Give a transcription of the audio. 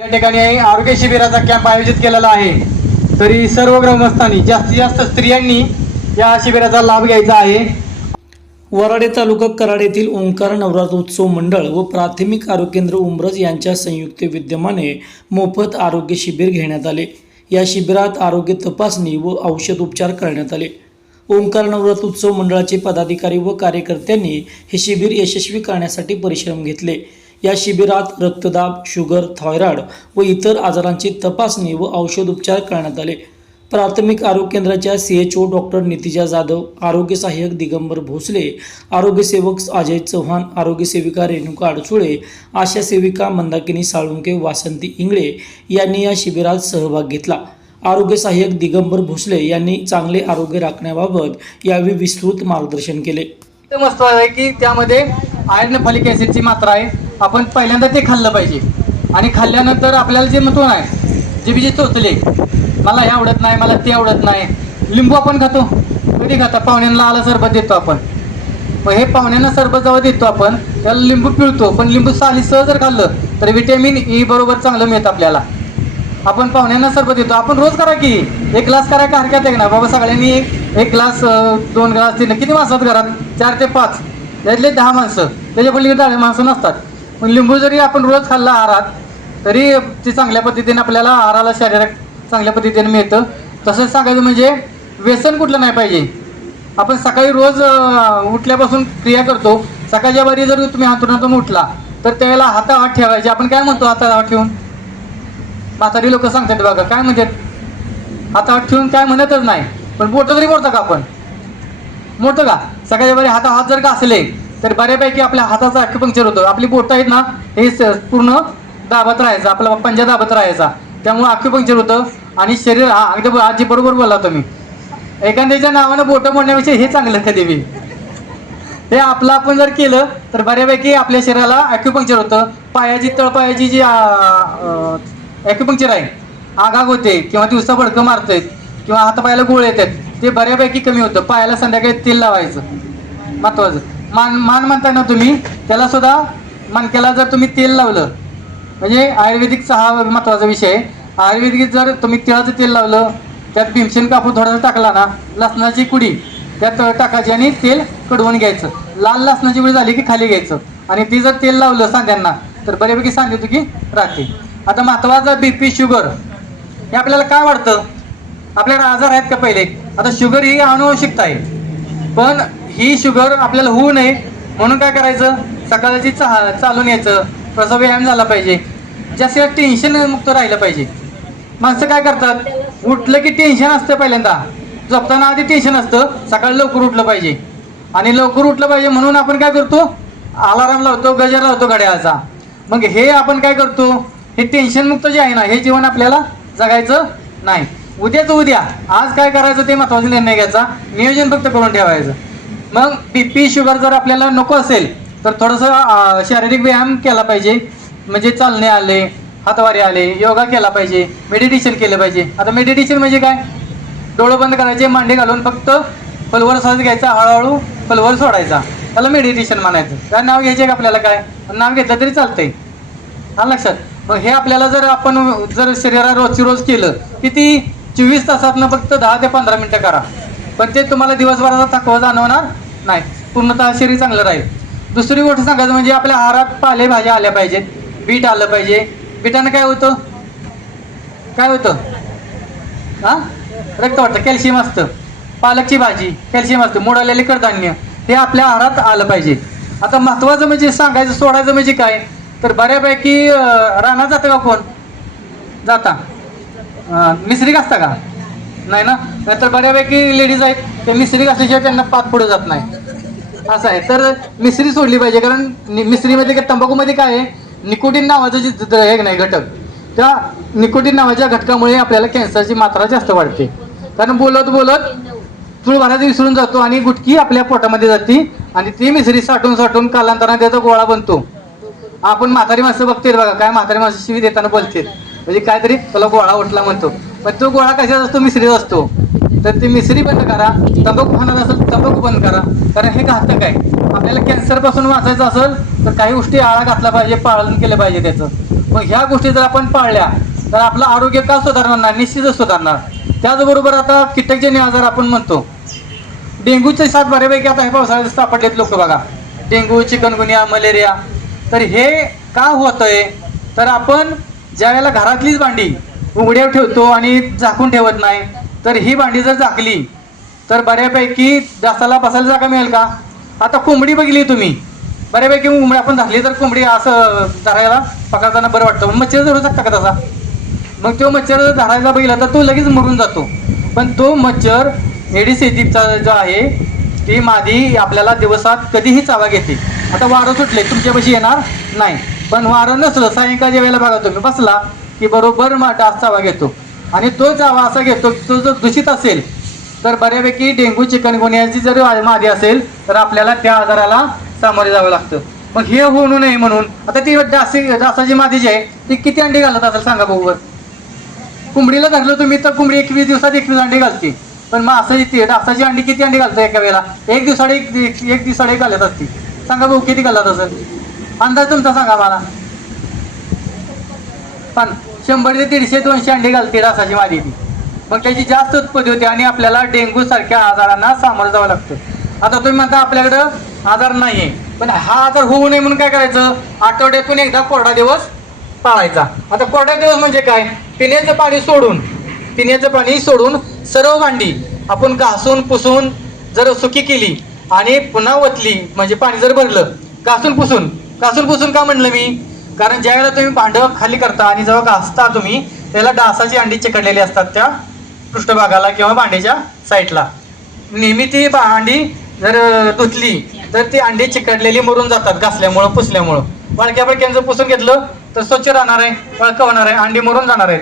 या ठिकाणी आरोग्य शिबिराचा कॅम्प आयोजित केलेला आहे. तरी सर्व ग्रामस्थांनी जास्तीत जास्त स्त्रियांनी या शिबिराचा लाभ घ्यायचा आहे. वराडे तालुका कराड येथील ओंकार नवरात्रोत्सव मंडळ व प्राथमिक आरोग्य केंद्र उमरज यांच्या संयुक्त विद्यमाने मोफत आरोग्य शिबिर घेण्यात आले. या शिबिरात आरोग्य तपासणी व औषध उपचार करण्यात आले. ओंकार नवरात्रोत्सव मंडळाचे पदाधिकारी व कार्यकर्त्यांनी हे शिबिर यशस्वी करण्यासाठी परिश्रम घेतले. या शिबिरात रक्तदाब शुगर थायरॉइड व इतर आजारांची तपासणी व औषध उपचार करण्यात आले. प्राथमिक आरोग्य केंद्राच्या C H O doctor Nitija Jadhav आरोग्य सहाय्यक दिगंबर भोसले आरोग्य सेवक अजय चव्हाण आरोग्य सेविका रेणुका अडसुळे आशा सेविका मंदाकिनी साळुंके वासंती इंगळे यांनी या शिबिरात सहभाग घेतला. आरोग्य सहाय्यक दिगंबर भोसले यांनी चांगले आरोग्य राखण्याबाबत यावेळी विस्तृत मार्गदर्शन केले. मस्त आहे की त्यामध्ये आयर्न फॉलिक ॲसिडची मात्रा आहे. आपण पहिल्यांदा ते खाल्लं पाहिजे. आणि खाल्ल्यानंतर आपल्याला जे म्हणतो नाही जे चोचले मला हे आवडत नाही मला ते आवडत नाही. लिंबू आपण खातो. कधी खाता? पाहुण्यांना आलं सरबत देतो आपण. मग हे पाहुण्यांना सरबत जेव्हा देतो आपण त्याला लिंबू पिळतो. पण लिंबू साली सह जर खाल्लं तर विटॅमिन ई बरोबर चांगलं मिळतं आपल्याला. आपण पाहुण्यांना सरबत देतो. आपण रोज करा की? एक ग्लास करा का हरकत आहे ना बाबा सगळ्यांनी एक ग्लास दोन ग्लास तीन किती माणसात घरात? चार ते पाच. त्यातले दहा माणसं. त्याच्या पलीकडे दहा माणसं नसतात. पण लिंबू जरी आपण रोज खाल्ला आहारात तरी ते चांगल्या पद्धतीने आपल्याला आहाराला शरीरात चांगल्या पद्धतीने मिळतं. तसंच सांगायचं म्हणजे व्यसन कुठलं नाही पाहिजे. आपण सकाळी रोज उठल्यापासून क्रिया करतो. सकाळच्या बारी जर तुम्ही हातुरातून उठला तर त्यावेळेला हाता हात ठेवायचे. आपण काय म्हणतो हाताहात ठेवून? म्हातारी लोक सांगतात बघा काय म्हणतात? हातावर ठेवून काय म्हणतच नाही. पण बोटं तरी मोडतं का आपण? मोडतं का? सकाळच्या बारी हाता हात जर का असले तर बऱ्यापैकी आपल्या हाताचा अक्युपंक्चर होतं. आपली बोट आहेत ना हे स- पूर्ण दाबत राहायचं. आपला पंजा दाबत राहायचा. त्यामुळे अक्युपंक्चर होतं आणि शरीर हा अगदी आजी बरोबर बोलला तुम्ही. एखाद्याच्या नावानं बोटं मोडण्याविषयी हे चांगलं कधी देवी हे आपलं आपण जर केलं तर बऱ्यापैकी आपल्या शरीराला अॅक्युपंक्चर होतं. पायाची तळपायाची जी अॅक्युपंक्चर आहे आगाग होते किंवा दिवसा भडकं मारतायत किंवा हातापायाला गोळ येतात ते बऱ्यापैकी कमी होतं. पायाला संध्याकाळी तेल लावायचं. महत्वाचं. मान मान म्हणताय ना तुम्ही त्याला सुद्धा मणक्याला जर तुम्ही तेल लावलं. म्हणजे आयुर्वेदिकचा हा महत्त्वाचा विषय आहे. आयुर्वेदिक जर तुम्ही तिळाचं तेल लावलं त्यात भीमसेन कापूर थोडासा टाकला ना लसणाची कुडी त्यात टाकायची आणि तेल कडवून घ्यायचं. लाल लसणाची कुडी झाली की खाली घ्यायचं. आणि ती जर तेल लावलं सांध्यांना तर बऱ्यापैकी सांगितलं की राहते. आता महत्वाचं बी पी शुगर हे आपल्याला काय वाटतं आपल्याला आजार आहेत का पहिले? आता शुगर ही अनुवंशिकता आहे. पण ही शुगर आपल्याला होऊ नये. म्हणून काय करायचं? सकाळची चा चालून यायचं. थोडासा व्यायाम झाला पाहिजे. जास्त टेन्शन मुक्त राहिलं पाहिजे. माणसं काय करतात? उठलं की टेन्शन असतं पहिल्यांदा. झोपताना आधी टेन्शन असतं. सकाळी लवकर उठलं पाहिजे. आणि लवकर उठलं पाहिजे म्हणून आपण काय करतो? अलाराम लावतो गजर लावतो घड्याळाचा. मग हे आपण काय करतो? हे टेन्शन मुक्त जे आहे ना हे जीवन आपल्याला जगायचं नाही. उद्याच उद्या. आज काय करायचं ते महत्त्वाचा निर्णय घ्यायचा. नियोजन फक्त करून ठेवायचं. मग बी पी शुगर जर आपल्याला नको असेल तर थोडंसं शारीरिक व्यायाम केला पाहिजे. म्हणजे चालणे आले हातवारे आले योगा केला पाहिजे मेडिटेशन केलं पाहिजे. आता मेडिटेशन म्हणजे काय? डोळं बंद करायचे मांडे घालून फक्त फलवर सहज घ्यायचा हळूहळू फलवर सोडायचा. त्याला मेडिटेशन म्हणायचं. काय नाव घ्यायचे का आपल्याला काय? नाव घेतलं तरी चालतंय. हा लक्षात. मग हे आपल्याला जर आपण जर शरीराला रोजची रोज केलं किती? चोवीस तासातनं फक्त दहा ते पंधरा मिनटं करा. पण ते तुम्हाला दिवसभराचा थकवा जाणवणार नाही. पूर्णतः शरीर चांगलं राहील. दुसरी गोष्ट सांगायचं म्हणजे आपल्या आहारात पालेभाज्या आल्या पाहिजेत. बीट आलं पाहिजे. बीटानं काय होतं? काय होतं? हा? रक्त वाटतं. कॅल्शियम असतं. पालकची भाजी कॅल्शियम असतं. मोड आलेले कडधान्य हे आपल्या आहारात आलं पाहिजे. आता महत्त्वाचं म्हणजे सांगायचं सोडायचं म्हणजे काय? तर बऱ्यापैकी राहणार रानात जातं का कोण? जाता. मिसरी असता का? नाही ना? नाहीतर बऱ्यापैकी लेडीज आहेत ते मिसरी असल्याशिवाय त्यांना पात पुढे जात नाही. असं आहे. तर मिसरी सोडली पाहिजे कारण नि- मिसरीमध्ये काय तंबाखूमध्ये काय आहे निकोटीन नावाचं जे हे नाही घटक त्या निकोटीन नावाच्या घटकामुळे आपल्याला कॅन्सरची मात्रा जास्त वाढते. कारण बोलत बोलत चूळ विसरून जातो आणि गुटकी आपल्या पोटामध्ये जाते आणि ती मिसरी साठून साठवून कालांतराने त्याचा गोळा बनतो. आपण म्हातारी माणसं बघते बघा काय म्हातारी माणसं शिवी देताना बोलते म्हणजे काहीतरी तुला गोळा उठला म्हणतो. पण तो गोळा कशाचा असतो? मिसरीचा असतो. तर ती मिसरी बंद करा. तंबाखू खाणार असेल तंबाखू बंद करा. कारण हे घातक आहे. आपल्याला कॅन्सरपासून वाचायचं असेल तर काही गोष्टी आळा घातला पाहिजे पालन केलं पाहिजे त्याचं. मग ह्या गोष्टी जर आपण पाळल्या तर आपलं आरोग्य का सुधारणार? नाही निश्चितच सुधारणार. त्याचबरोबर आता कीटकजन्य आजार आपण म्हणतो. डेंग्यूचे साथ बऱ्यापैकी आता हे पावसाळ्यात सापडलेत लोक बघा. Dengue chikungunya malaria. तर हे का होतंय? तर आपण ज्या वेळेला घरातलीच भांडी उघड्यावर ठेवतो आणि झाकून ठेवत नाही. तर ही भांडी जर झाकली तर बऱ्यापैकी डासाला बसायला जागा मिळेल का? आता कोंबडी बघितली तुम्ही. बऱ्यापैकी कोंबडी आपण झाकली तर कोंबडी असं धरायला पकडताना बरं वाटतं. मच्छर धरू शकता का तसा? मग तो मच्छर जर धरायला बघितला तर तो लगेच मरून जातो. पण तो मच्छर एडिसेटिकचा जो आहे ती मादी आपल्याला दिवसात कधीही चावा घेते. आता वारं सुटले तुमच्यापाशी येणार नाही. पण वारं नसलं सायंकाळच्या वेळेला बघा तुम्ही बसला की बरोबर मा- डास चावा घेतो आणि तो चावा असा घेतो तो जर दूषित असेल तर बऱ्यापैकी डेंग्यू चिकनगुन्याची जर मादी असेल तर आपल्याला त्या आजाराला सामोरे जावं लागतं. मग हे होऊ नये म्हणून आता ती डासी डासाची मादी जी आहे ती किती अंडी घालत असेल सांगा बरोबर कोंबडीला धरलं तुम्ही तर कोंबडी एकवीस दिवसात एकवीस अंडी घालते. पण मासाची ती डासाची अंडी किती अंडी घालतं एका वेळेला? एक दिवसाडे एक एक दिवसाडे घालत असते. सांगा भाऊ किती घालत असेल? अंदाज तुमचा सांगा मला. पण शंभर ते दीडशे दोनशे अंडी घालते डासाची मादी ती. मग त्याची जास्त उत्पत्ती होते आणि आपल्याला डेंग्यू सारख्या आजारांना सामोरं जावं लागतं. आता तुम्ही म्हणता आपल्याकडं आजार नाहीये. पण हा आजार होऊ नये म्हणून काय करायचं? आठवड्यातून एकदा कोरडा दिवस पाळायचा. आता कोरडा दिवस म्हणजे काय? पिण्याचं पाणी सोडून पिण्याचं पाणी सोडून सर्व भांडी आपण घासून पुसून जर सुकी केली आणि पुन्हा वतली म्हणजे पाणी जर भरलं घासून पुसून. घासून पुसून का म्हणलं मी? कारण ज्या वेळेला तुम्ही भांडं खाली करता आणि जेव्हा घासता तुम्ही त्याला डासाची अंडी चिकटलेली असतात त्या पृष्ठभागाला किंवा भांड्याच्या साईडला. नेहमी ती भांडी जर धुतली तर ती अंडी चिकटलेली मरून जातात घासल्यामुळं पुसल्यामुळं. वाळक्या पळक्यांचं पुसून घेतलं तर स्वच्छ राहणार आहे वळकं होणार आहे अंडी मरून जाणार आहेत.